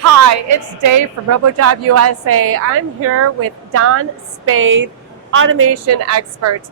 Hi, it's Dave from RoboJob USA. I'm here with 𝙤𝙤𝙖𝙚, automation expert.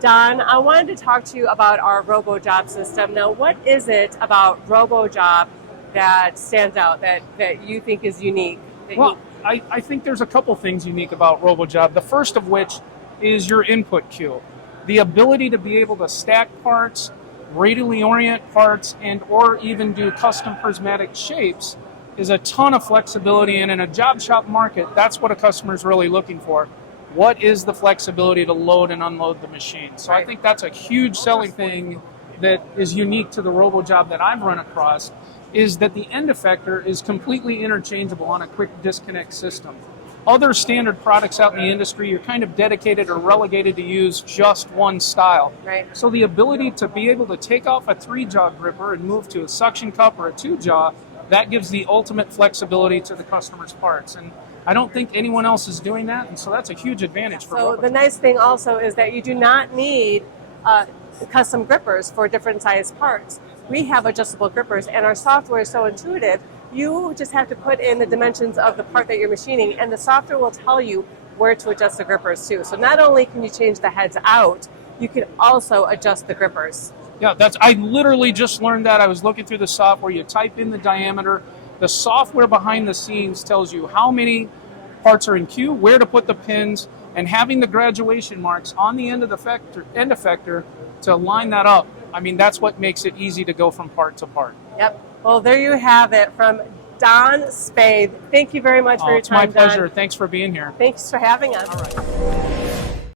Don, I wanted to talk to you about our RoboJob system. Now, what is it about RoboJob that stands out, that you think is unique? Well, I think there's a couple things unique about RoboJob. The first of which is your input queue. The ability to be able to stack parts, radially orient parts, and or even do custom prismatic shapes is a ton of flexibility, and in a job shop market, that's what a customer is really looking for. What is the flexibility to load and unload the machine? So I think that's a huge selling thing that is unique to the RoboJob that I've run across, is that the end effector is completely interchangeable on a quick disconnect system. Other standard products out in the industry, you're kind of dedicated or relegated to use just one style. Right. So the ability to be able to take off a 3-jaw gripper and move to a suction cup or a 2-jaw, that gives the ultimate flexibility to the customer's parts. And I don't think anyone else is doing that, and so that's a huge advantage for So RoboJob. the nice thing also is that you do not need custom grippers for different size parts. We have adjustable grippers, and our software is so intuitive. You just have to put in the dimensions of the part that you're machining, and the software will tell you where to adjust the grippers too. So not only can you change the heads out, you can also adjust the grippers. Yeah, I literally just learned that. I was looking through the software. You type in the diameter. The software behind the scenes tells you how many parts are in queue, where to put the pins, and having the graduation marks on the end of the end effector to line that up. I mean, that's what makes it easy to go from part to part. Yep. Well, there you have it from 𝙤𝙤𝙖𝙚. Thank you very much for your It's my time, Don. pleasure. Thanks for being here. Thanks for having us. All right.